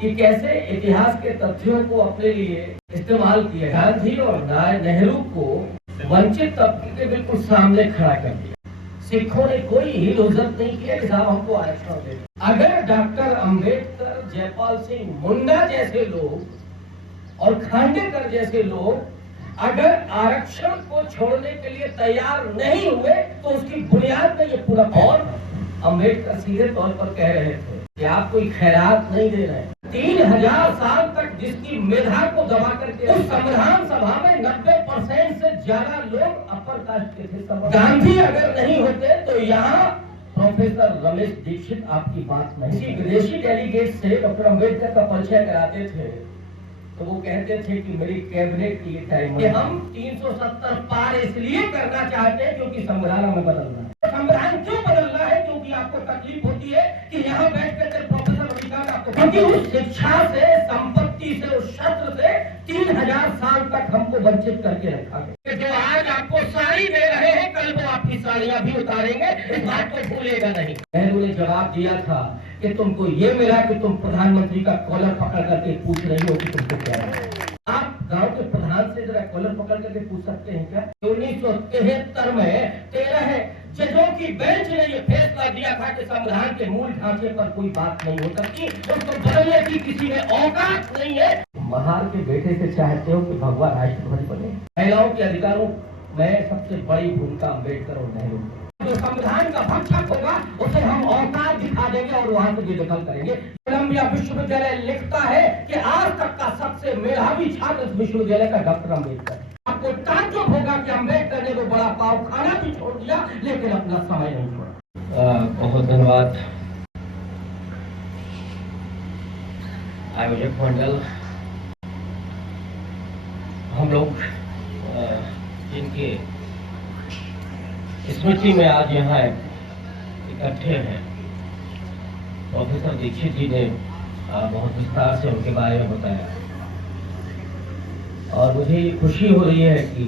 कि कैसे इतिहास के तथ्यों को अपने लिए इस्तेमाल किया। गांधी और नेहरू को वंचित तबके के बिल्कुल सामने खड़ा कर दिया। सिखों ने कोई हील हुज्जत नहीं किया कि साहब हमको आरक्षण दे। अगर डॉक्टर अंबेडकर, जयपाल सिंह मुंडा जैसे लोग और खांडेकर जैसे लोग अगर आरक्षण को छोड़ने के लिए तैयार नहीं हुए तो उसकी बुनियाद में ये पूरा। और अंबेडकर सीधे तौर पर कह रहे थे कि आप कोई खैरात नहीं दे रहे हैं। 3000 साल तक जिसकी मेधा को दबा करके उस संविधान सभा में 90% से ज्यादा लोग अपर कास्ट के थे। गांधी अगर नहीं होते तो यहाँ प्रोफेसर रमेश दीक्षित आपकी बात नहीं। विदेशी डेलीगेट से डॉक्टर अंबेडकर का परिचय कराते थे तो वो कहते थे कि मेरी कैबिनेट की टाइम है। हम 370 पार इसलिए करना चाहते हैं क्योंकि संविधान हमें बदलना है। संविधान क्यों बदलना है? क्योंकि आपको तकलीफ होती है कि यहाँ बैठ कर प्रोफेसर अधिकार आपको, क्योंकि उस शिक्षा से, संपत्ति से, उस शस्त्र से 3000 साल तक हमको वंचित करके रखा गया। जो आज आपको साड़ी दे रहे हैं कल वो आपकी साड़ियां भी उतारेंगे, इस बात को भूलेगा नहीं। नेहरू ने जवाब दिया था कि तुमको ये मिला कि तुम प्रधानमंत्री का कॉलर पकड़ करके पूछ रही हो कि तुमको क्या है। आप गांव के प्रधान से जरा कॉलर पकड़ करके पूछ सकते हैं क्या? 1973 में 13 जजों की बेंच ने ये फैसला दिया था कि संविधान के मूल ढांचे पर कोई बात नहीं हो सकती, उसको बदलने की किसी में औकात नहीं है। महार के बेटे से चाहते हो कि भगवान राष्ट्रपति बने। महिलाओं के अधिकारों में सबसे बड़ी भूमिका अंबेडकर और नेहरू। जो संविधान का भक्षक होगा उसे हम औकात दिखा देंगे और वहां से बेदखल करेंगे। कोलंबिया विश्वविद्यालय लिखता है कि आज तक का सबसे मेधावी छात्र विश्वविद्यालय का डॉक्टर अंबेडकर। आपको ताज्जुब होगा कि अंबेडकर ने वो बड़ा पाव खाना भी छोड़ दिया लेकिन अपना समय नहीं छोड़ा। बहुत धन्यवाद आयोजक मंडल। हम लोग जिनके स्मृति में आज यहाँ इकट्ठे हैं, प्रोफेसर दीक्षित जी ने बहुत विस्तार से उनके बारे में बताया और मुझे खुशी हो रही है कि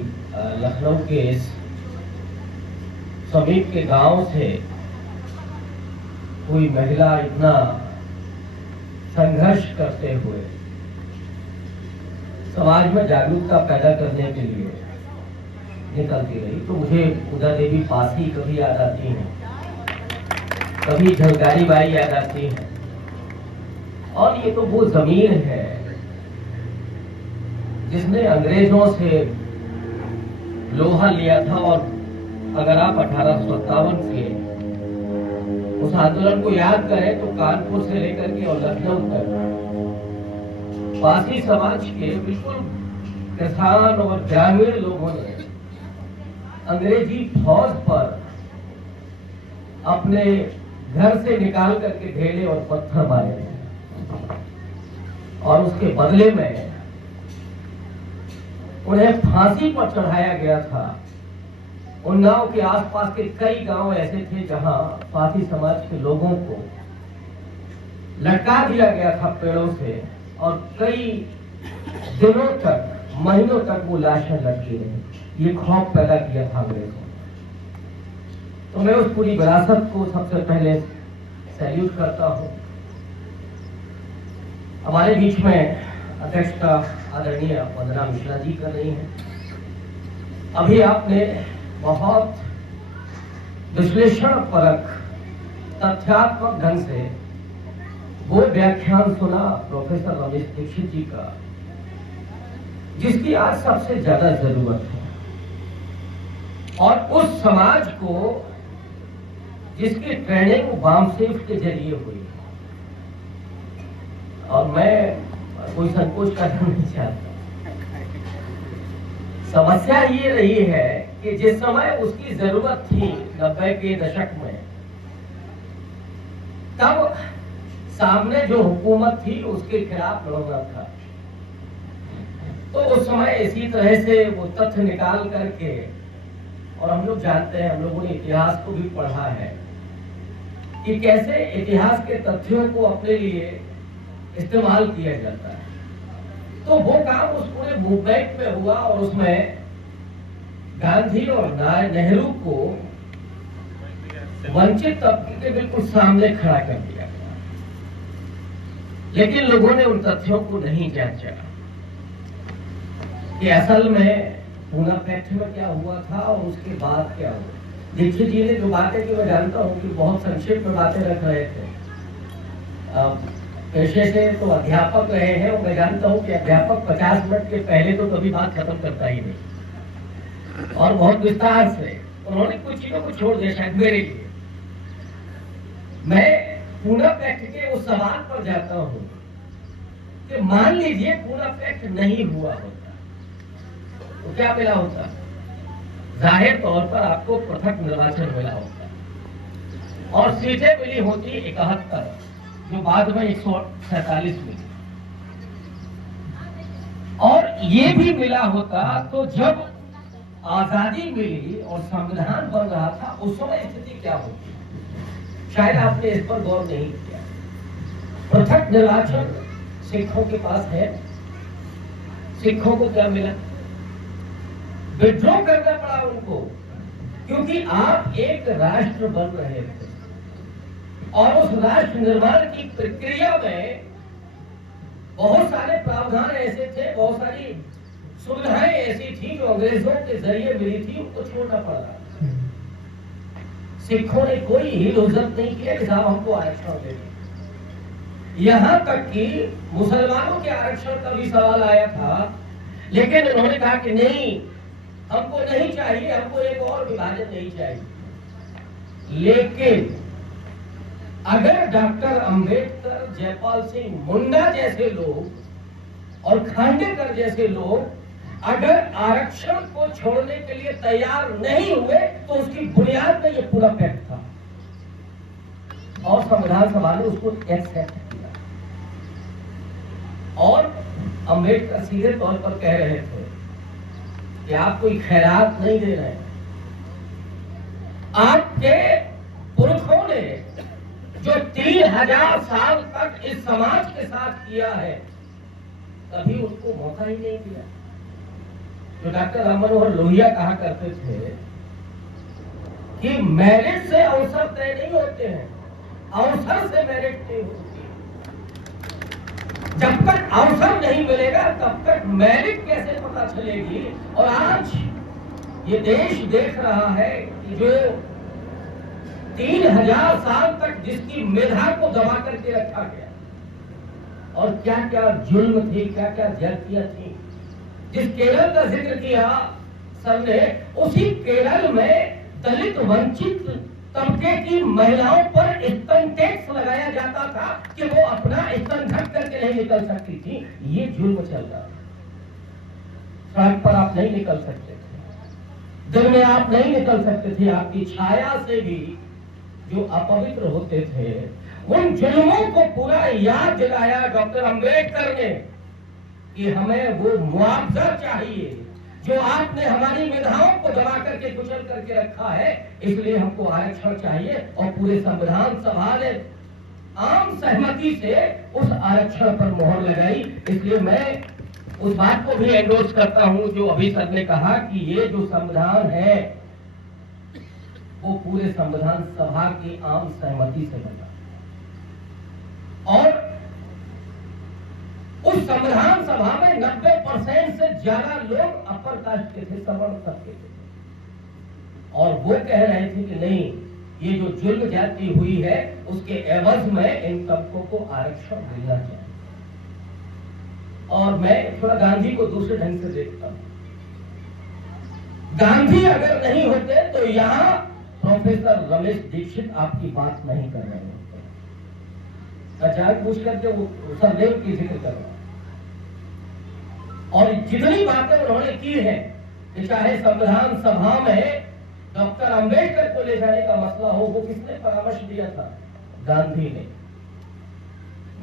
लखनऊ के इस समीप के गांव से कोई महिला इतना संघर्ष करते हुए समाज में जागरूकता पैदा करने के लिए निकलती रही। तो मुझे उदा देवी पासी कभी याद आती हैं, कभी झलकारी बाई याद आती हैं। और ये तो वो जमीन है जिसने अंग्रेजों से लोहा लिया था। और अगर आप 1857 के उस आंदोलन को याद करें तो कानपुर से लेकर के और लखनऊ तक पासी समाज के बिल्कुल किसान और ग्रामीण लोगों ने अंग्रेजी फौज पर अपने घर से निकाल करके ढेले और पत्थर मारे और उसके बदले में उन्हें फांसी पर चढ़ाया गया था। उन्नाव के आसपास के कई गांव ऐसे थे जहां पासी समाज के लोगों को लटका दिया गया था पेड़ों से और कई दिनों तक, महीनों तक वो लाशें लटकी रही। ये खौफ पैदा किया था अंग्रेजों। तो मैं उस पूरी विरासत को सबसे पहले सैल्यूट करता हूं। हमारे बीच में अध्यक्षता आदरणीय वंदना मिश्रा जी कर रही हैं। अभी आपने बहुत विश्लेषण परक, तथ्यात्मक ढंग से वो व्याख्यान सुना प्रोफेसर रमेश दीक्षित जी का, जिसकी आज सबसे ज्यादा जरूरत है। और उस समाज को जिसकी ट्रेनिंग वामसेफ के जरिए हुई। और मैं कोई संकोच करना नहीं चाहता। समस्या ये रही है कि जिस समय उसकी जरूरत थी 90 के दशक में, तब सामने जो हुकूमत थी उसके खिलाफ लड़ना था। तो उस समय इसी तरह से वो तथ्य निकाल करके, और हम लोग जानते हैं, हम लोगों ने इतिहास को भी पढ़ा है कि कैसे इतिहास के तथ्यों को अपने लिए इस्तेमाल किया जाता है। तो वो काम उस पूरे मूवमेंट में हुआ और उसमें गांधी और नेहरू को वंचित तबके के बिल्कुल सामने खड़ा कर दिया गया। लेकिन लोगों ने उन तथ्यों को नहीं जांचा कि असल में पूना पैक्ट में क्या हुआ था और उसके बाद क्या हुआ। दीक्षित जी ने जो बातें की मैं जानता हूँ कि बहुत संक्षिप्त में बातें रख रहे थे। पेशे से तो अध्यापक रहे हैं और मैं जानता हूँ कि अध्यापक 50 मिनट के पहले तो कभी बात खत्म करता ही नहीं, और बहुत विस्तार से उन्होंने कुछ चीजों को छोड़ दिया शायद मेरे लिए। मैं पूना पैक्ट के उस सवाल पर जाता हूँ कि मान लीजिए पूना पैक्ट नहीं हुआ होता तो क्या मिला होता? जाहिर तौर पर आपको पृथक निर्वाचन मिला होता और सीटें मिली होती 71, जो बाद में 147 मिली, और ये भी मिला होता तो जब आजादी मिली और संविधान बन रहा था उस समय स्थिति क्या होती? शायद आपने इस पर गौर नहीं किया। पृथक निर्वाचन सिखों के पास है, सिखों को क्या मिला? विद्रोह करना पड़ा उनको, क्योंकि आप एक राष्ट्र बन रहे थे और उस राष्ट्र निर्माण की प्रक्रिया में बहुत सारे प्रावधान ऐसे थे, बहुत सारी सुविधाएं ऐसी थी जो अंग्रेजों के जरिए मिली थी, उनको छोड़ना पड़ा। सिखों ने कोई ही इज्जत नहीं किया कि साहब हमको आरक्षण दे दो। यहां तक कि मुसलमानों के आरक्षण का भी सवाल आया था, लेकिन उन्होंने कहा कि नहीं, हमको नहीं चाहिए, हमको एक और विभाजन नहीं चाहिए। लेकिन अगर डॉक्टर अंबेडकर, जयपाल सिंह मुंडा जैसे लोग और खांडेकर जैसे लोग अगर आरक्षण को छोड़ने के लिए तैयार नहीं हुए तो उसकी बुनियाद में ये पूरा पैक्ट था और संविधान सभा ने उसको एक्सेप्ट किया। और अंबेडकर सीधे तौर पर कह रहे थे कि आप कोई खैरात नहीं दे रहे, आपके पुरखों ने जो 3000 साल तक इस समाज के साथ किया है कभी उनको मौका ही नहीं दिया। जो डॉक्टर राम मनोहर लोहिया कहा करते थे कि मेरिट से अवसर तय नहीं होते हैं, अवसर से मेरिट तय होती है। जब तक अवसर नहीं मिलेगा तब तक मेरिट कैसे पता चलेगी? और आज ये देश देख रहा है कि जो 3000 साल तक जिसकी मेधा को दबा करके रखा गया और क्या क्या जुल्म थी, क्या क्या ज्यादतियां थी। जिस केरल का जिक्र किया सबने, उसी केरल में दलित वंचित तबके की महिलाओं पर स्तन टैक्स लगाया जाता था कि वो अपना स्तन ढक करके नहीं निकल सकती थी। ये जुल्म चल रहा था। सड़क पर आप नहीं निकल सकते थे, दिन में आप नहीं निकल सकते थे, आपकी छाया से भी जो अपवित्र होते थे उन जुल्मों को पूरा याद दिलाया डॉक्टर अंबेडकर ने कि हमें वो मुआवजा चाहिए जो आपने हमारी मेधाओं को दबा करके कुचल करके रखा है, इसलिए हमको आरक्षण चाहिए। और पूरे संविधान सभा ने आम सहमति से उस आरक्षण पर मोहर लगाई। इसलिए मैं उस बात को भी एंडोर्स करता हूं जो अभी सर ने कहा कि ये जो संविधान है वो पूरे संविधान सभा की आम सहमति से बना और उस संविधान सभा में 90% से ज्यादा लोग अपर कास्ट के थे, सवर्ण तबके के थे। और वो कह रहे थे कि नहीं, ये जो जुल्म ज्यादती हुई है उसके एवज में इन तबकों को आरक्षण मिलना चाहिए। और मैं थोड़ा गांधी को दूसरे ढंग से देखता हूं। गांधी अगर नहीं होते तो यहां प्रोफेसर रमेश दीक्षित आपकी बात नहीं कर रहे होते। अचानक पूछ करके वो सरदेव की जिक्र कर रहा, और जितनी बातें उन्होंने की है कि चाहे संविधान सभा में डॉक्टर अंबेडकर को ले जाने का मसला हो, वो किसने परामर्श दिया था? गांधी ने।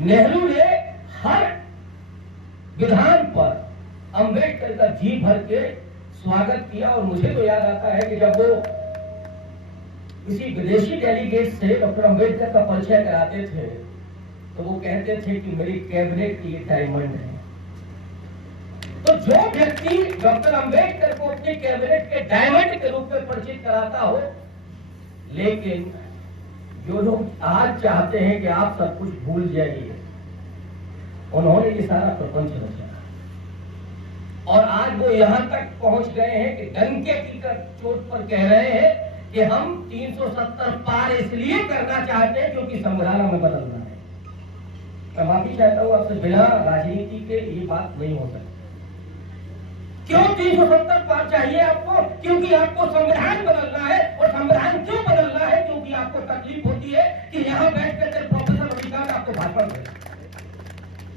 नेहरू ने हर विधान पर अंबेडकर का जी भर के स्वागत किया। और मुझे तो याद आता है कि जब वो किसी विदेशी डेलीगेट से डॉक्टर अंबेडकर का परिचय कराते थे तो वो कहते थे कि मेरी कैबिनेट की डायमंड है। तो जो व्यक्ति डॉक्टर अंबेडकर को अपनी कैबिनेट के डायमंड के रूप में परिचित कराता हो, लेकिन जो लोग आज चाहते हैं कि आप सब कुछ भूल जाइए, उन्होंने ये सारा प्रपंच रचा और आज वो यहां तक पहुंच गए हैं कि डंके की चोट पर कह रहे हैं कि हम 370 पार इसलिए करना चाहते हैं क्योंकि संविधान हमें बदलना है। मैं माफी चाहता हूं आपसे, बिना राजनीति के ये बात नहीं हो सकती। क्यों 370 पार चाहिए आपको? क्योंकि आपको संविधान बदलना है। और संविधान क्यों बदलना है? क्योंकि आपको तकलीफ होती है कि यहां बैठ कर प्रोफेसर रविकांत आपको भाषण दे,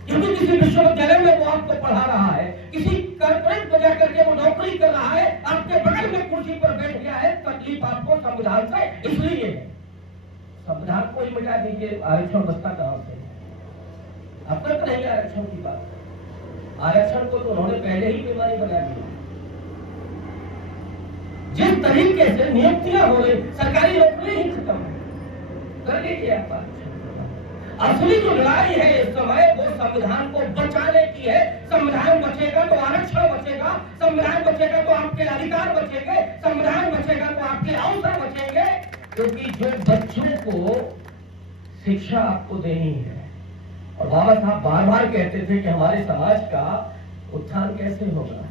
क्योंकि किसी विश्वविद्यालय में वो आपको पढ़ा रहा है, किसी कॉर्पोरेट में जाकर के वो नौकरी कर रहा है, आपके बगल में कुर्सी पर बैठ गया है। तकलीफ आपको संविधान से इसलिए है। संविधान को ही मिटा दीजिए, आरक्षण बचता कहां से? अब तक नहीं आरक्षण की बात। आरक्षण को तो उन्होंने पहले ही बीमारी बना दी। जिस तरीके से नियुक्तियां हो रही, सरकारी नौकरी ही खत्म कर लीजिए आप। असली जो लड़ाई है इस समय वो संविधान को बचाने की है। संविधान बचेगा तो आरक्षण बचेगा, संविधान बचेगा तो आपके अधिकार बचेंगे, संविधान बचेगा तो आपके अवसर बचेंगे। क्योंकि जो बच्चों को शिक्षा आपको देनी है, और बाबा साहब बार बार कहते थे कि हमारे समाज का उत्थान कैसे होगा?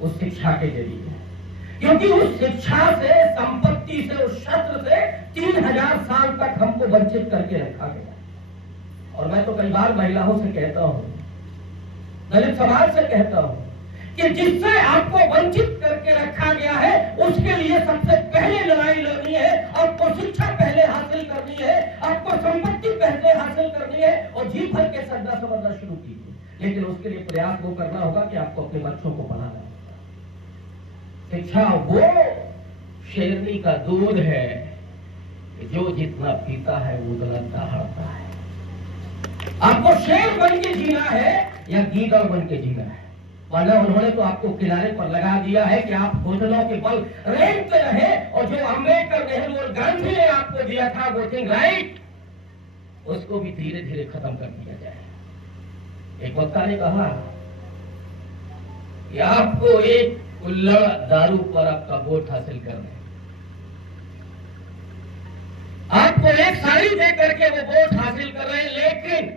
उस शिक्षा के जरिए, क्योंकि उस शिक्षा से, संपत्ति से, उस शस्त्र से 3000 साल तक हमको वंचित करके रखा गया। और मैं तो कई बार महिलाओं से कहता हूं, दलित समाज से कहता हूं कि जिससे आपको वंचित करके रखा गया है उसके लिए सबसे पहले लड़ाई लड़नी है। आपको शिक्षा पहले हासिल करनी है, आपको संपत्ति पहले हासिल करनी है और जी भर के सदा समझना शुरू कीजिए। लेकिन उसके लिए प्रयास वो करना होगा कि आपको अपने बच्चों को पढ़ाना है। शिक्षा वो शेरनी का दूध है जो जितना पीता है वो उतना दहाड़ता है। आपको शेर बन के जीना है या गीदड़ बन के जीना है? वरना उन्होंने तो आपको किनारे पर लगा दिया है कि आप घुटनों के बल रेंगते रहे। और जो अम्बेडकर, नेहरू और गांधी ने आपको दिया था वोटिंग राइट, उसको भी धीरे धीरे खत्म कर दिया जाए। एक वक्ता ने कहा कि आपको एक कुल्हड़ दारू पर आपका वोट हासिल करना है, आपको एक साड़ी दे करके वो वोट हासिल कर रहे हैं। लेकिन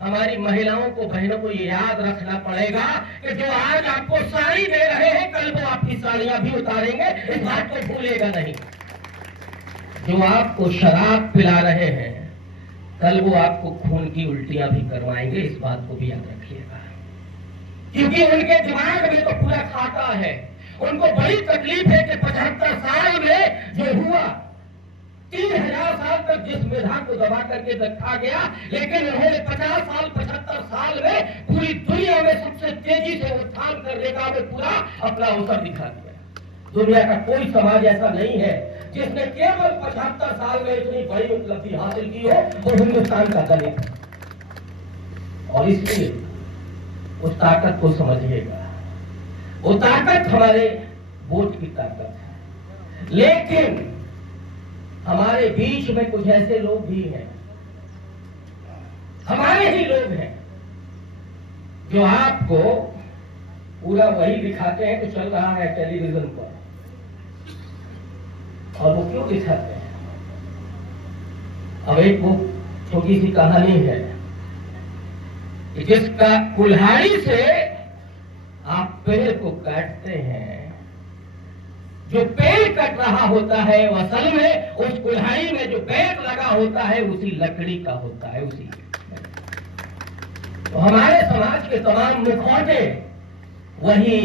हमारी महिलाओं को, बहनों को ये याद रखना पड़ेगा कि जो आज आपको साड़ी दे रहे हैं कल वो आपकी साड़ियां भी उतारेंगे, इस बात को भूलेगा नहीं। जो आपको शराब पिला रहे हैं कल वो आपको खून की उल्टियां भी करवाएंगे, इस बात को भी याद रखिएगा। क्योंकि उनके दिमाग में तो पूरा खाता है। उनको बड़ी तकलीफ है कि 75 साल में जो हुआ, 3000 साल तक जिस मेधा को दबा करके रखा गया, लेकिन उन्होंने 50 साल 75 साल में पूरी दुनिया में सबसे तेजी से उत्थान करने का वो पूरा अपना अवसर दिखा दिया। दुनिया का कोई समाज ऐसा नहीं है जिसने केवल 75 साल में इतनी बड़ी उपलब्धि हासिल की हो, वो हिंदुस्तान का दलित है। और इसलिए उस ताकत को समझिएगा। वो ताकत हमारे वोट की ताकत है। लेकिन हमारे बीच में कुछ ऐसे लोग भी हैं, हमारे ही लोग हैं, जो आपको पूरा वही दिखाते हैं तो चल रहा है टेलीविजन पर। और वो क्यों दिखाते हैं? अब एक वो छोटी सी कहानी है कि जिसका कुल्हाड़ी से आप पेड़ को काटते हैं, जो पेड़ कट रहा होता है वो असल में उस कुल्हाड़ी में जो पेड़ लगा होता है उसी लकड़ी का होता है, उसी। तो हमारे समाज के तमाम मुखौटे वही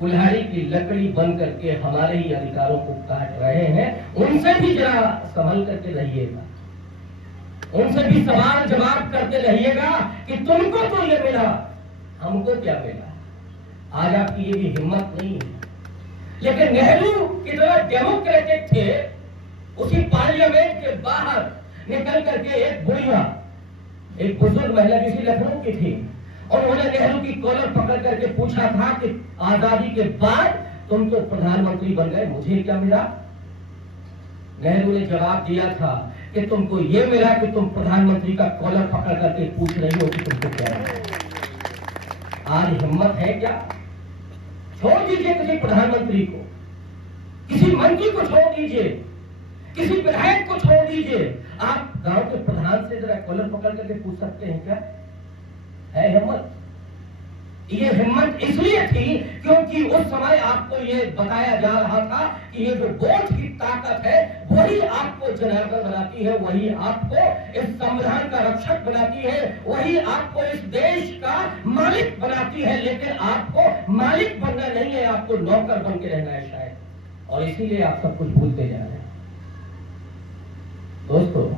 कुल्हाड़ी की लकड़ी बन करके हमारे ही अधिकारों को काट रहे हैं। उनसे भी जरा संभल करके रहिएगा, उनसे भी सवाल जवाब करते रहिएगा कि तुमको तो ये मिला, हमको क्या मिला। आज आपकी ये भी हिम्मत नहीं है। लेकिन नेहरू कितना डेमोक्रेटिक थे, उसी पार्लियामेंट के बाहर निकल करके एक बुढ़िया, एक बुजुर्ग महिला जिसी लखनऊ की थी, और उन्होंने नेहरू की कॉलर पकड़ करके पूछा था कि आजादी के बाद तुम तो प्रधानमंत्री बन गए, मुझे क्या मिला? नेहरू ने जवाब दिया था कि तुमको ये मिला कि तुम प्रधानमंत्री का कॉलर पकड़ करके पूछ रही हो कि तुमको क्या मिला। आज हिम्मत है क्या? छोड़ दीजिए किसी प्रधानमंत्री को, किसी मंत्री को छोड़ दीजिए, किसी विधायक को छोड़ दीजिए। आप गांव के प्रधान से जरा कॉलर पकड़ करके पूछ सकते हैं क्या है हिम्मत। ये हिम्मत इसलिए थी क्योंकि उस समय आपको ये बताया जा रहा था कि ये जो वोट की ताकत है वही आपको जनार्दन बनाती है, वही आपको इस संविधान का रक्षक बनाती है, वही आपको इस देश का मालिक बनाती है। लेकिन आपको मालिक बनना नहीं है, आपको नौकर बन के रहना है शायद, और इसीलिए आप सब कुछ भूलते जा रहे हैं। दोस्तों,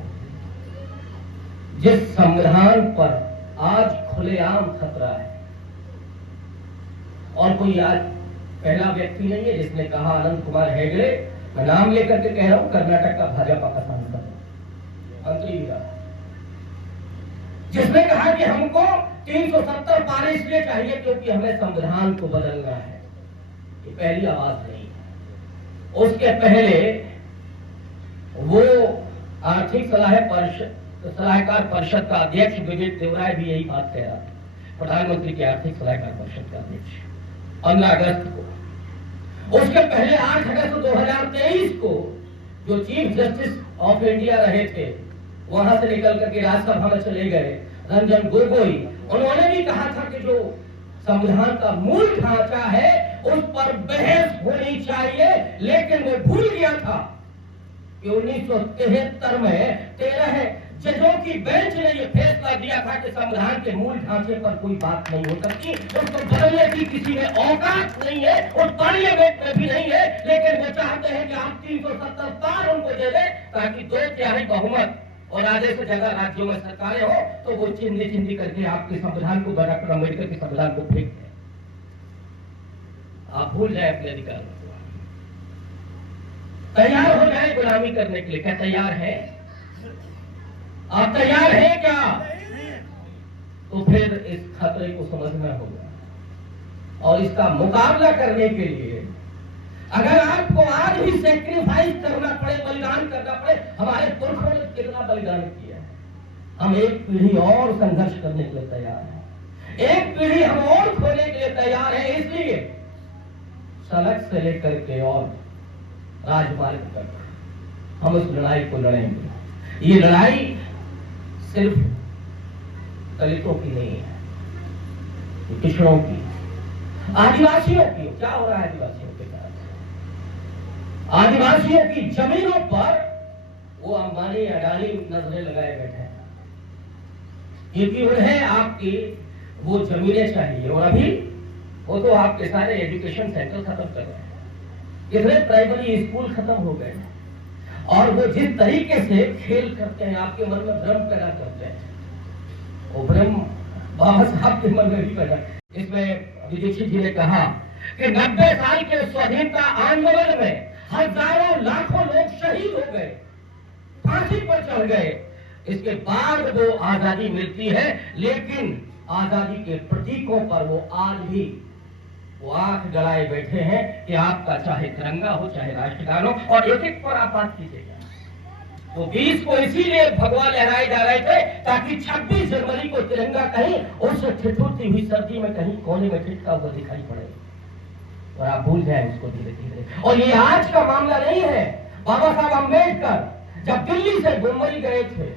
जिस संविधान पर आज खुलेआम खतरा है, और कोई आज पहला व्यक्ति नहीं है जिसने कहा, आनंद कुमार हेगड़े, मैं नाम लेकर के कह रहा हूं, कर्नाटक का भाजपा का सांसद मंत्री रहा, जिसने कहा कि हमको 370 पार इसलिए चाहिए क्योंकि हमें संविधान को बदलना है। ये पहली आवाज नहीं है। उसके पहले वो आर्थिक सलाहकार परिषद का अध्यक्ष विवेक देवराय भी यही बात कह रहा था, प्रधानमंत्री के आर्थिक सलाहकार परिषद का अध्यक्ष, 15 अगस्त को। उसके पहले 8 अगस्त 2023 को जो चीफ जस्टिस ऑफ इंडिया रहे थे, वहां से निकल करके राज्यसभा में चले गए रंजन गोगोई, उन्होंने भी कहा था कि जो संविधान का मूल ढांचा है उस पर बहस होनी चाहिए। लेकिन वो भूल गया था कि 1973 में 13 जजों की बेंच ने यह फैसला दिया था कि संविधान के मूल ढांचे पर कोई बात नहीं हो सकती, उसको बदलने की किसी में औकात नहीं है, और पार्लियामेंट में भी नहीं है। लेकिन वो चाहते हैं कि आप 370 पार उनको दे दें ताकि 2/3 बहुमत और आधे से ज्यादा राज्यों में सरकारें हो, तो वो चिंदी करके आपके संविधान को, डॉक्टर अम्बेडकर के संविधान को फेंक दें। आप भूल जाए अपने अधिकार को, तैयार हो जाए गुलामी करने के लिए। क्या तैयार है? आप तैयार हैं क्या? तो फिर इस खतरे को समझना होगा, और इसका मुकाबला करने के लिए अगर आपको आज भी सेक्रीफाइस करना पड़े, बलिदान करना पड़े, हमारे पुरखों ने कितना बलिदान किया है, हम एक पीढ़ी और संघर्ष करने के लिए तैयार हैं, एक पीढ़ी हम और खोने के लिए तैयार हैं। इसलिए सड़क से लेकर के और राजमार्ग तक हम इस लड़ाई को लड़ेंगे। ये लड़ाई सिर्फ दलितों की नहीं है, पिछड़ों की, आदिवासियों की। क्या हो रहा है आदिवासियों के साथ? आदिवासियों की जमीनों पर वो अंबानी अडानी नजरें लगाए बैठे हैं, क्योंकि उन्हें आपकी वो जमीनें चाहिए। और अभी वो तो आपके सारे एजुकेशन सेंटर खत्म कर रहे हैं, कितने प्राइमरी स्कूल खत्म हो गए, और वो जिस तरीके से खेल करते हैं, आपके मन में भ्रम पैदा करते हैं, वो भ्रम बाबा साहब के मन में भी पैदा। इसमें दीक्षित जी ने कहा कि 90 साल के स्वाधीनता आंदोलन में हजारों लाखों लोग शहीद हो गए, फांसी पर चढ़ गए, इसके बाद वो आजादी मिलती है। लेकिन आजादी के प्रतीकों पर वो आज भी वो आंख गड़ाए बैठे हैं कि आपका चाहे तिरंगा हो, चाहे राष्ट्रगान हो, और एक पर आप बात कीजिएगा। तो 20 को इसीलिए भगवा लहराए जा रहे थे ताकि 26 जनवरी को तिरंगा कहीं उस ठिठुरती हुई सर्दी में कहीं कोने में टिकता हुआ दिखाई पड़े, और आप भूल जाए उसको धीरे धीरे। और ये आज का मामला नहीं है। बाबा साहब अम्बेडकर जब दिल्ली से मुंबई गए थे,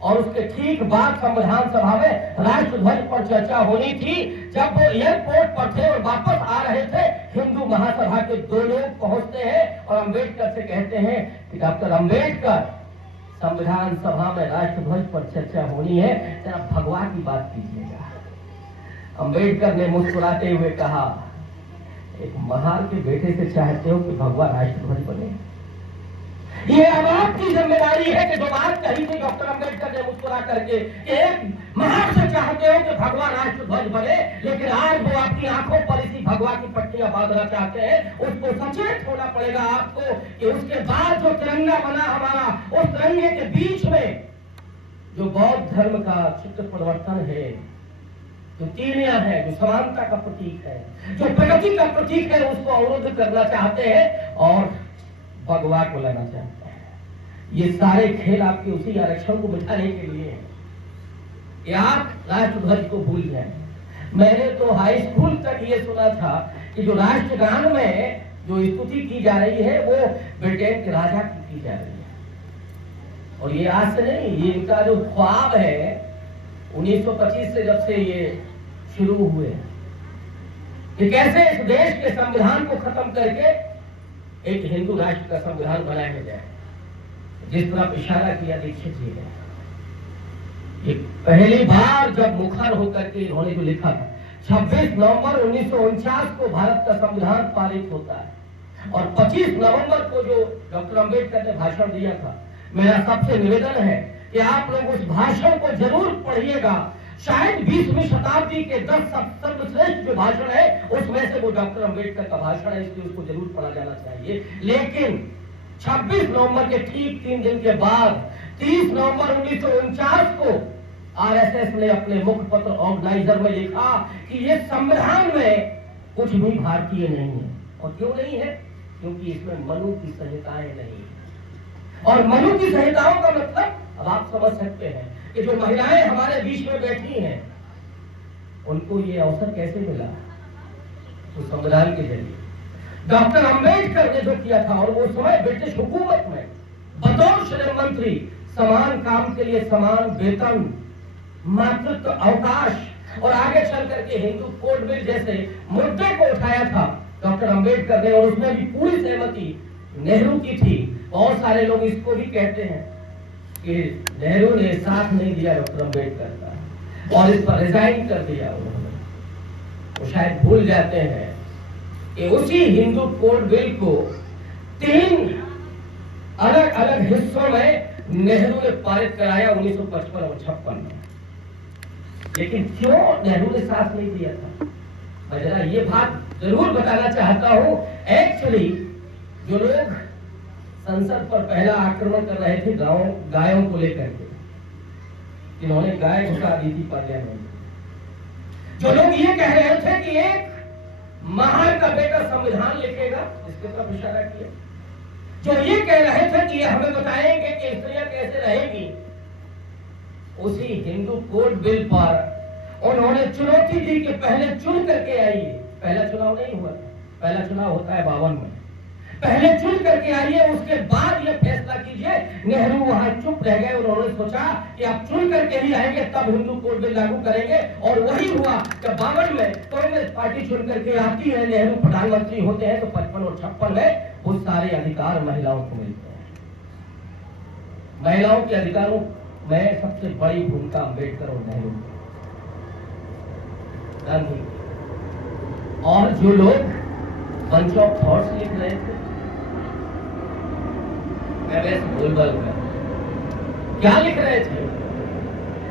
और उसके ठीक बाद संविधान सभा में राष्ट्रध्वज पर चर्चा होनी थी, जब वो एयरपोर्ट पर थे और वापस आ रहे थे, हिंदू महासभा के 2 लोग पहुंचते हैं और अम्बेडकर से कहते हैं कि डॉक्टर अम्बेडकर, संविधान सभा में राष्ट्रध्वज पर चर्चा होनी है, जरा भगवा की बात कीजिएगा। अम्बेडकर ने मुस्कुराते हुए कहा, एक महार के बेटे से चाहते हो कि भगवा राष्ट्रध्वज बने? ये अब आपकी जिम्मेदारी है कि जो बात कही थी डॉक्टर अम्बेडकर ने मुस्कुरा करके, एक महार से चाहते हो कि भगवा राष्ट्रध्वज बने, लेकिन आज वो आपकी आंखों पर इसी भगवा की पट्टियां बांधना चाहते हैं। उसको सचेत होना पड़ेगा आपको कि उसके बाद जो तिरंगा बना हमारा, उस तिरंगे के बीच में जो बौद्ध धर्म का चित्र परिवर्तन है, जो तीनियां है, जो समानता का प्रतीक है, जो प्रगति का प्रतीक है, उसको अवरुद्ध करना चाहते हैं और भगवा को लाना चाहते हैं। ये सारे खेल आपके उसी आरक्षण को बिठाने के लिए है कि आप राष्ट्रध्वज को भूल जाएं। मैंने तो हाई स्कूल तक ये सुना था कि जो राष्ट्रगान में जो स्तुति की जा रही है वो ब्रिटेन के राजा की जा रही है। और ये आज से नहीं, ये इनका जो ख्वाब है 1925 से जब से ये शुरू हुए कि कैसे इस देश के संविधान को खत्म करके एक हिंदू राष्ट्र का संविधान बनाया जाए, जिस तरफ इशारा किया दीक्षित जी ने। ये पहली बार जब मुखर होकर के इन्होंने जो लिखा था, 26 नवंबर 1949 को भारत का संविधान पारित होता है और 25 नवंबर को जो डॉक्टर अंबेडकर ने भाषण दिया था, मेरा सबसे निवेदन है कि आप लोग उस भाषण को जरूर पढ़िएगा। शायद 20वीं शताब्दी के 10 सर्वश्रेष्ठ जो भाषण है उसमें से वो डॉक्टर अंबेडकर का भाषण है, इसलिए उसको जरूर पढ़ा जाना चाहिए। लेकिन 26 नवंबर के ठीक 3 दिन के बाद 30 नवंबर 1949 को आरएसएस ने अपने मुखपत्र ऑर्गेनाइजर में लिखा कि ये संविधान में कुछ भी भारतीय नहीं है। और क्यों नहीं है? क्योंकि इसमें मनु की संहिताएं नहीं है। और मनु की संहिताओं का मतलब अब आप समझ सकते हैं कि जो महिलाएं हमारे बीच में बैठी हैं, उनको ये अवसर कैसे मिला? तो संविधान के जरिए डॉक्टर अंबेडकर ने जो किया था, और वो समय ब्रिटिश हुकूमत में बतौर श्रम मंत्री समान काम के लिए समान वेतन, मातृत्व अवकाश और आगे चल करके हिंदू कोड बिल जैसे मुद्दे को उठाया था डॉक्टर अंबेडकर ने, और उसमें भी पूरी सहमति नेहरू की थी। बहुत सारे लोग इसको भी कहते हैं कि नेहरू ने साथ नहीं दिया डॉक्टर अंबेडकर का और इस पर रिजाइन कर दिया उन्होंने। वो शायद भूल जाते हैं कि उसी हिंदू कोड बिल को 3 अलग अलग हिस्सों में नेहरू ने पारित कराया 1955 और 56 में। लेकिन क्यों नेहरू ने साथ नहीं दिया था? मैं जरा ये बात जरूर बताना चाहता हूं। एक्चुअली जो लोग संसद पर पहला आक्रमण कर रहे थे गायों को लेकर के, इन्होंने गाय घुसा दी थी पार्लियामेंट में। जो लोग ये कह रहे थे कि एक महान का बेटा संविधान लिखेगा, इसके तरफ इशारा किया। जो ये कह रहे थे कि हमें बताएंगे कि स्त्रियां कैसे रहेगी, उसी हिंदू कोड बिल पर उन्होंने चुनौती दी कि पहले चुन करके आइए। पहला चुनाव नहीं हुआ, पहला चुनाव होता है 52 में। पहले चुन करके आइए, उसके बाद ये फैसला कीजिए। नेहरू वहां चुप रह गए। उन्होंने सोचा कि आप चुन करके ही आएंगे तब हिंदू कोड बिल लागू करेंगे, और वही हुआ। जब 52 में कांग्रेस पार्टी चुन करके आती है, नेहरू प्रधानमंत्री होते हैं, तो 55 और 56 में वो सारे अधिकार महिलाओं को मिलते हैं। महिलाओं के अधिकारों में सबसे बड़ी भूमिका अंबेडकर और नेहरू गांधी और जो लोग बंच ऑफ थॉट्स लिख रहे थे, मैं वैसे बोल क्या लिख रहे थे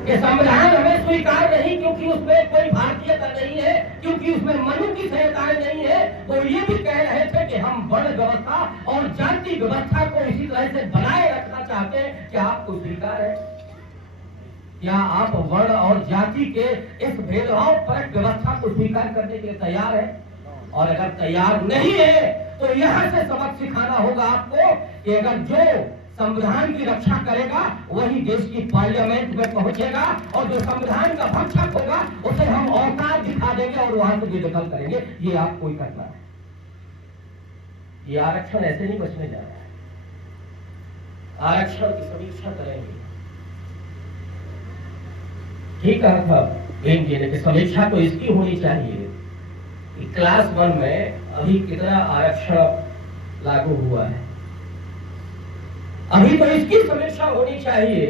कि संविधान हमें स्वीकार नहीं क्योंकि उसमें कोई भारतीयता नहीं है, क्योंकि उसमें मनु की संहिताएं नहीं है। वो ये भी कह रहे थे कि हम वर्ण व्यवस्था और जाति व्यवस्था को इसी तरह से बनाए रखना चाहते हैं। क्या आपको स्वीकार है? क्या आप वर्ण और जाति के इस भेदभाव परक व्यवस्था को स्वीकार करने के लिए तैयार है? और अगर तैयार नहीं है तो यहां से सबक सिखाना होगा आपको कि अगर जो संविधान की रक्षा करेगा वही देश की पार्लियामेंट में पहुंचेगा, और जो संविधान का भक्षक होगा उसे हम औकात दिखा देंगे और वहां से बेदखल करेंगे। ये आपको ही करना है। ये आरक्षण ऐसे नहीं बचने जा रहा है। आरक्षण की समीक्षा करेंगे। ठीक कहा था बेन जी ने कि समीक्षा तो इसकी होनी चाहिए कि क्लास 1 में अभी कितना आरक्षण लागू हुआ है। अभी तो इसकी समीक्षा होनी चाहिए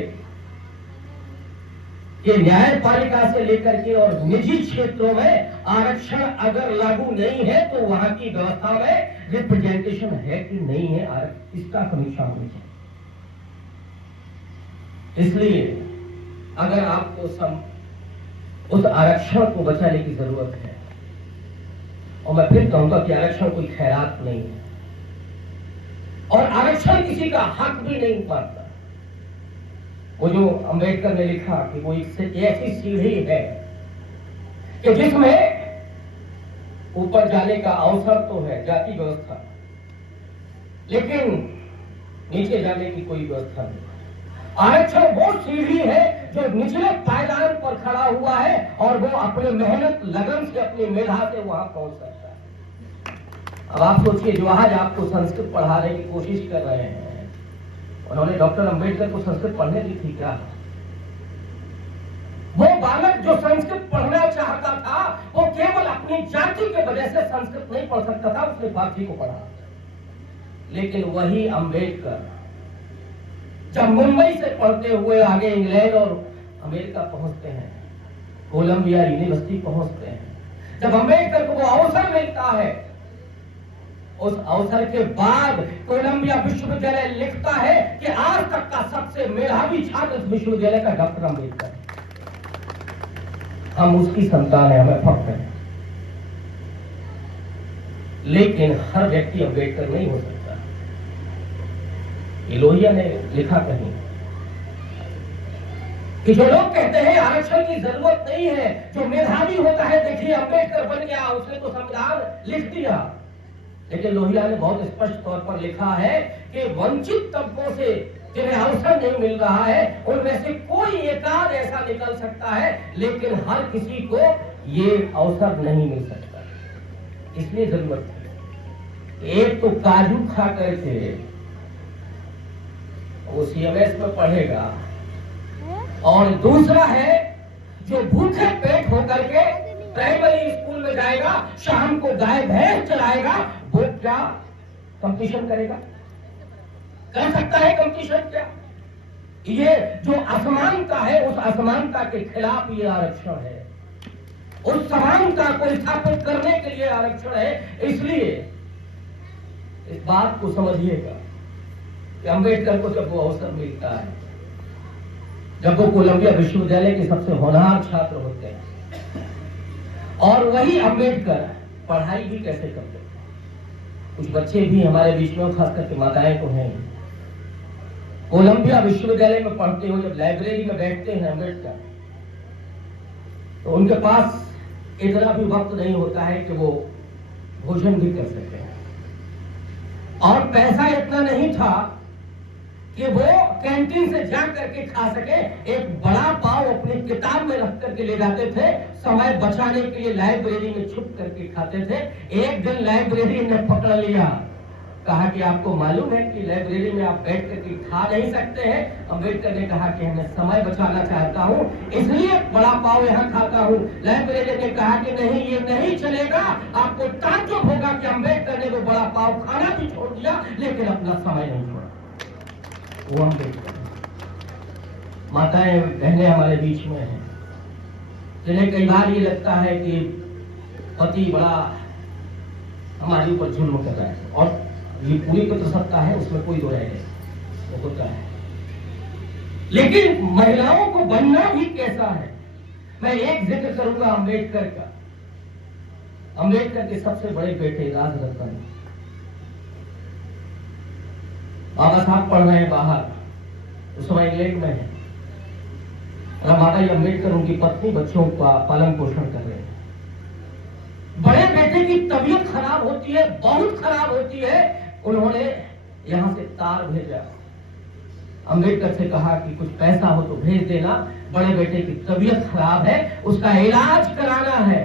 कि न्यायपालिका से लेकर के और निजी क्षेत्रों में आरक्षण अगर लागू नहीं है तो वहां की व्यवस्था में रिप्रेजेंटेशन है कि नहीं है, इसका समीक्षा होनी चाहिए। इसलिए अगर आपको उस आरक्षण को बचाने की जरूरत है, और मैं फिर कहूंगा कि आरक्षण कोई खैरात नहीं है और आरक्षण किसी का हक भी नहीं पाता। वो जो अंबेडकर ने लिखा कि वो एक ऐसी सीढ़ी है कि जिसमें ऊपर जाने का अवसर तो है, जाति व्यवस्था, लेकिन नीचे जाने की कोई व्यवस्था नहीं। आरक्षण वो सीढ़ी है जो निचले पायदान पर खड़ा हुआ है और वो अपने मेहनत लगन से अपनी मेधा से वहां पहुंच सकता है। अब आप सोचिए, जो आज आपको संस्कृत पढ़ाने की कोशिश कर रहे हैं, उन्होंने डॉक्टर अंबेडकर को संस्कृत पढ़ने दी थी क्या? वो बालक जो संस्कृत पढ़ना चाहता था जाति के वजह से संस्कृत नहीं पढ़ सकता था, उसने फारसी को पढ़ा। लेकिन वही अंबेडकर जब मुंबई से पढ़ते हुए आगे इंग्लैंड और अमेरिका पहुंचते हैं, कोलंबिया यूनिवर्सिटी पहुंचते हैं, जब अंबेडकर को वो अवसर मिलता है, उस अवसर के बाद कोलंबिया विश्वविद्यालय लिखता है कि आज तक का सबसे मेधावी छात्र इस विश्वविद्यालय का डॉक्टर अंबेडकर। हम उसकी संतान है, हमें फख्र है। लेकिन हर व्यक्ति अंबेडकर नहीं हो सकता। ये लोहिया ने लिखा कहीं कि जो लोग कहते हैं आरक्षण की जरूरत नहीं है, जो मेधावी होता है, देखिए अंबेडकर बन गया, उसने तो संविधान लिख दिया। लेकिन लोहिया ने बहुत स्पष्ट तौर पर लिखा है कि वंचित तबकों से जिन्हें अवसर नहीं मिल रहा है, उनमें से कोई एकाध ऐसा निकल सकता है, लेकिन हर किसी को ये अवसर नहीं मिल सकता। इसलिए जरूरत है, एक तो काजू खा करके वो सीएमएस में पढ़ेगा, और दूसरा है जो भूखे पेट होकर के प्राइमरी स्कूल में जाएगा, शाम को गाय भैंस चलाएगा, वो क्या कंपटीशन करेगा? कर सकता है कंपटीशन क्या? ये जो असमानता है, उस असमानता के खिलाफ ये आरक्षण है, उस समानता को स्थापित करने के लिए आरक्षण है। इसलिए इस बात को समझिएगा कि अंबेडकर को जब वो अवसर मिलता है, जब वो कोलंबिया विश्वविद्यालय के सबसे होनहार छात्र होते हैं, और वही अंबेडकर पढ़ाई भी कैसे करते हैं। कुछ बच्चे भी हमारे बीच में, खास करके माताएं तो हैं, कोलंबिया विश्वविद्यालय में पढ़ते हुए जब लाइब्रेरी में बैठते हैं अंबेडकर, तो उनके पास इतना भी वक्त नहीं होता है कि वो भोजन भी कर सके, और पैसा इतना नहीं था कि वो कैंटीन से जा करके खा सके। एक बड़ा पाव अपनी किताब में रख करके ले जाते थे, समय बचाने के लिए लाइब्रेरी में छुप करके खाते थे। एक दिन लाइब्रेरी ने पकड़ लिया, कहा कि आपको मालूम है कि लाइब्रेरी में आप बैठ करके खा नहीं सकते हैं। अंबेडकर ने कहा कि मैं समय बचाना चाहता हूँ, इसलिए बड़ा पाव यहाँ खाता हूँ। लाइब्रेरी ने कहा कि नहीं, ये नहीं चलेगा। आपको ताज्जुब होगा कि अंबेडकर ने वो बड़ा पाव खाना भी छोड़ दिया, लेकिन अपना समय नहीं छोड़ा। वो अंबेडकर। माताएं बहनें हमारे बीच में हैं, जिन्हें कई बार ये लगता है कि पति बड़ा हमारे ऊपर जुल्म कर रहा है, और ये पूरी पितृसत्ता है, उसमें कोई दो राय नहीं, वो होता है। लेकिन महिलाओं को बनना भी कैसा है, मैं एक जिक्र करूंगा अंबेडकर का। अंबेडकर के सबसे बड़े बेटे राजरत्न, बाबा साहब पढ़ रहे हैं बाहर, उस समय इंग्लैंड में है, रमाबाई अंबेडकर उनकी पत्नी बच्चों का पालन पोषण कर रहे हैं। बड़े बेटे की तबीयत खराब होती है, बहुत खराब होती है। उन्होंने यहां से तार भेजा, अंबेडकर से कहा कि कुछ पैसा हो तो भेज देना, बड़े बेटे की तबीयत खराब है, उसका इलाज कराना है।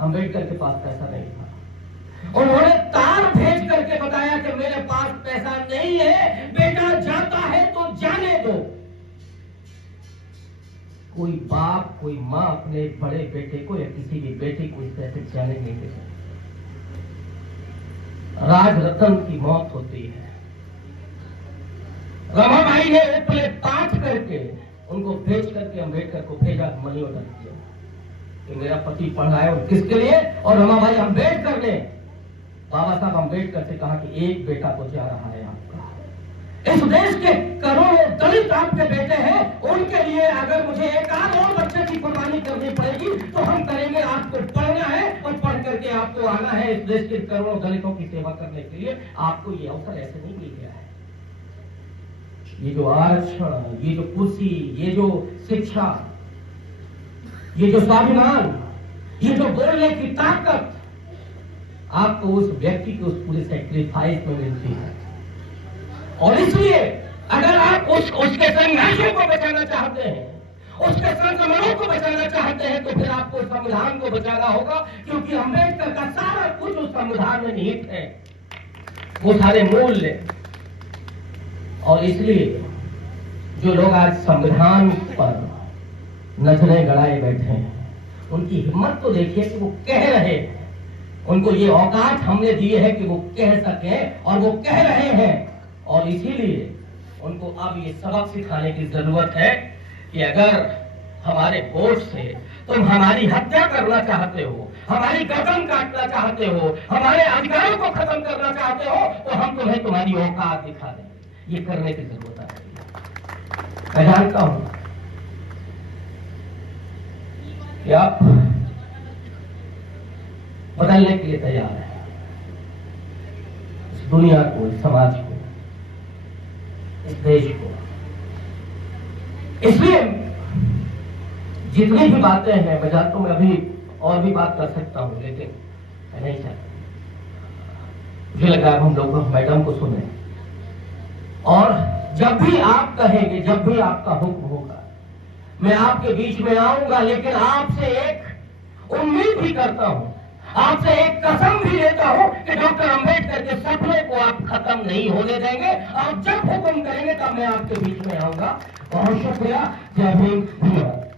अंबेडकर के पास पैसा नहीं था। उन्होंने तार भेज करके बताया कि मेरे पास पैसा नहीं है, बेटा जाता है तो जाने दो। कोई बाप, कोई माँ अपने बड़े बेटे को या किसी भी बेटे को इस तरह से जाने नहीं दे सकती। राजरत्न की मौत होती है, रमाबाई ने ऊपरे पाठ करके उनको भेज करके अंबेडकर को भेजा, मनी ऑर्डर किया कि मेरा पति पढ़ रहा है, और किसके लिए? और रमाबाई अंबेडकर ने बाबा साहब अंबेडकर से कहा कि एक बेटा तो जा रहा है आपका। इस देश के करोड़ों दलित आपके बेटे हैं, उनके लिए अगर मुझे एक आध और बच्चे की कुर्बानी करनी पड़ेगी तो हम करेंगे। आपको पढ़ना है और पढ़ करके आपको आना है इस देश के करोड़ों दलितों की सेवा करने के लिए। आपको ये अवसर ऐसे नहीं मिल गया है। ये जो आरक्षण, ये जो कुर्सी, ये जो शिक्षा, ये जो स्वाभिमान, ये जो बोलने की ताकत आपको उस व्यक्ति के उस पूरे सैक्रिफाइस में मिलती है। और इसलिए अगर आप उसके संघर्षों को बचाना चाहते हैं, उसके संक्रमणों को बचाना चाहते हैं, तो फिर आपको संविधान को बचाना होगा, क्योंकि अंबेडकर का सारा कुछ उस संविधान में निहित है, वो सारे मूल्य। और इसलिए जो लोग आज संविधान पर नजरें गड़ाए बैठे हैं, उनकी हिम्मत तो देखिए कि वो कह रहे हैं, उनको ये औकात हमने दी है कि वो कह सके और वो कह रहे हैं। और इसीलिए उनको अब ये सबक सिखाने की जरूरत है कि अगर हमारे वोट से तुम हमारी हत्या करना चाहते हो, हमारी गर्दन काटना चाहते हो, हमारे अधिकारों को खत्म करना चाहते हो, तो हम तुम्हें तुम्हारी औकात दिखा दें। ये करने की जरूरत है। मैं जानता हूं कि आप बदलने के लिए तैयार है इस दुनिया को, इस समाज को, इस देश को। इसलिए जितनी भी बातें हैं, मैं जानता हूं मैं अभी और भी बात कर सकता हूं, लेकिन मैं नहीं चाहता। मुझे लगा हम लोग मैडम को सुने, और जब भी आप कहेंगे, जब भी आपका हुक्म होगा, मैं आपके बीच में आऊंगा। लेकिन आपसे एक उम्मीद भी करता हूं, आपसे एक कसम भी लेता हूं कि डॉक्टर अंबेडकर के सपने को आप खत्म नहीं होने देंगे। आप जब हुक्म करेंगे तब मैं आपके बीच में आऊंगा। बहुत शुक्रिया। जय हिंद।